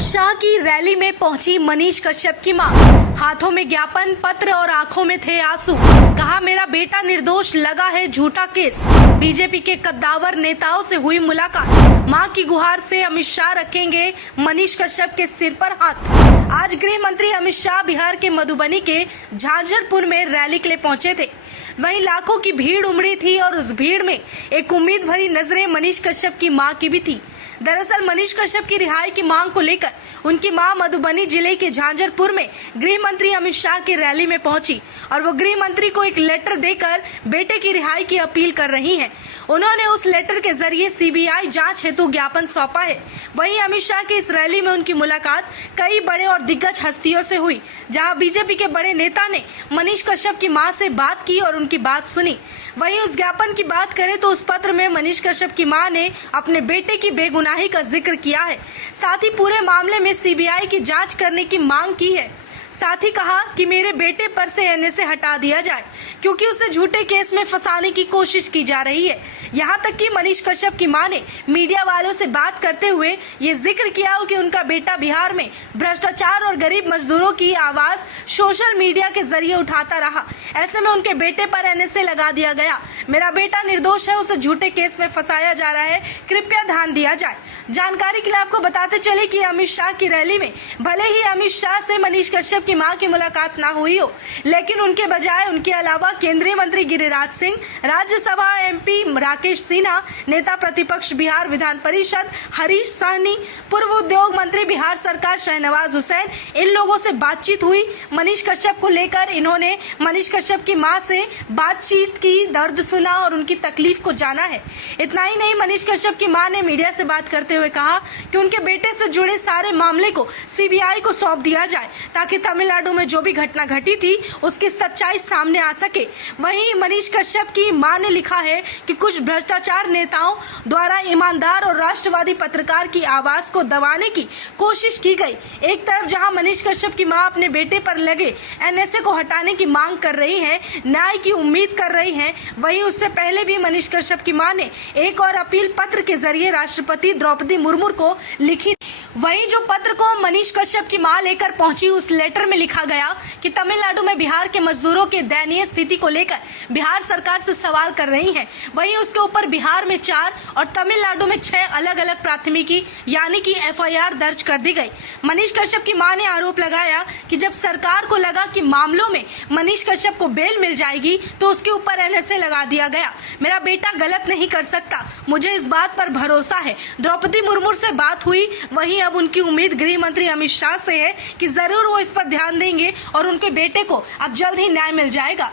अमित शाह की रैली में पहुंची मनीष कश्यप की मां। हाथों में ज्ञापन पत्र और आंखों में थे आंसू। कहा, मेरा बेटा निर्दोष, लगा है झूठा केस। बीजेपी के कद्दावर नेताओं से हुई मुलाकात। मां की गुहार से अमित शाह रखेंगे मनीष कश्यप के सिर पर हाथ। आज गृह मंत्री अमित शाह बिहार के मधुबनी के झांझरपुर में रैली के लिए पहुंचे थे। वहीं लाखों की भीड़ उमड़ी थी और उस भीड़ में एक उम्मीद भरी नजरें मनीष कश्यप की मां की भी थी। दरअसल मनीष कश्यप की रिहाई की मांग को लेकर उनकी मां मधुबनी जिले के झांझरपुर में गृह मंत्री अमित शाह की रैली में पहुंची और वो गृह मंत्री को एक लेटर देकर बेटे की रिहाई की अपील कर रही हैं। उन्होंने उस लेटर के जरिए सीबीआई जांच हेतु ज्ञापन सौंपा है। वहीं अमित शाह की इस रैली में उनकी मुलाकात कई बड़े और दिग्गज हस्तियों से हुई, जहां बीजेपी के बड़े नेता ने मनीष कश्यप की मां से बात की और उनकी बात सुनी। वहीं उस ज्ञापन की बात करें तो उस पत्र में मनीष कश्यप की मां ने अपने बेटे की बेगुनाही का जिक्र किया है। साथ ही पूरे मामले में सीबीआई की जांच करने की मांग की है। साथ ही कहा कि मेरे बेटे पर से एनएसए हटा दिया जाए, क्योंकि उसे झूठे केस में फंसाने की कोशिश की जा रही है। यहाँ तक कि मनीष कश्यप की मां ने मीडिया वालों से बात करते हुए ये जिक्र किया कि उनका बेटा बिहार में भ्रष्टाचार और गरीब मजदूरों की आवाज सोशल मीडिया के जरिए उठाता रहा। ऐसे में उनके बेटे पर एनएसए लगा दिया गया। मेरा बेटा निर्दोष है, उसे झूठे केस में फंसाया जा रहा है, कृपया ध्यान दिया जाए। जानकारी के लिए आपको बताते चले कि अमित शाह की रैली में भले ही अमित शाह से मनीष कश्यप की मां की मुलाकात ना हुई हो, लेकिन उनके बजाय उनके अलावा केंद्रीय मंत्री गिरिराज सिंह, राज्यसभा एमपी राकेश सिन्हा, नेता प्रतिपक्ष बिहार विधान परिषद हरीश सहनी, पूर्व उद्योग मंत्री बिहार सरकार शहनवाज हुसैन, इन लोगों से बातचीत हुई। मनीष कश्यप को लेकर इन्होंने मनीष कश्यप की मां से बातचीत की, दर्द सुना और उनकी तकलीफ को जाना है। इतना ही नहीं, मनीष कश्यप की मां ने मीडिया से बात करते हुए कहा कि उनके बेटे से जुड़े सारे मामले को सीबीआई को सौंप दिया जाए, ताकि तमिलनाडु में जो भी घटना घटी थी उसकी सच्चाई सामने आ सके। वहीं मनीष कश्यप की मां ने लिखा है कि कुछ भ्रष्टाचार नेताओं द्वारा ईमानदार और राष्ट्रवादी पत्रकार की आवाज को दबाने की कोशिश की गई। एक तरफ जहां मनीष कश्यप की मां अपने बेटे पर लगे एनएसए को हटाने की मांग कर रही है, न्याय की उम्मीद कर रही है, वहीं उससे पहले भी मनीष कश्यप की मां ने एक और अपील पत्र के जरिए राष्ट्रपति द्रौपदी मुर्मू को लिखी। वहीं जो पत्र को मनीष कश्यप की मां लेकर पहुंची, उस लेटर में लिखा गया कि तमिलनाडु में बिहार के मजदूरों के दयनीय स्थिति को लेकर बिहार सरकार से सवाल कर रही है। वहीं उसके ऊपर बिहार में 4 और तमिलनाडु में 6 अलग अलग प्राथमिकी यानी कि एफआईआर दर्ज कर दी गई। मनीष कश्यप की मां ने आरोप लगाया कि जब सरकार को लगा कि मामलों में मनीष कश्यप को बेल मिल जाएगी तो उसके ऊपर एनएसए लगा दिया गया। मेरा बेटा गलत नहीं कर सकता, मुझे इस बात पर भरोसा है। द्रौपदी मुर्मू से बात हुई। वहीं अब उनकी उम्मीद गृह मंत्री अमित शाह से है कि जरूर वो इस पर ध्यान देंगे और उनके बेटे को अब जल्द ही न्याय मिल जाएगा।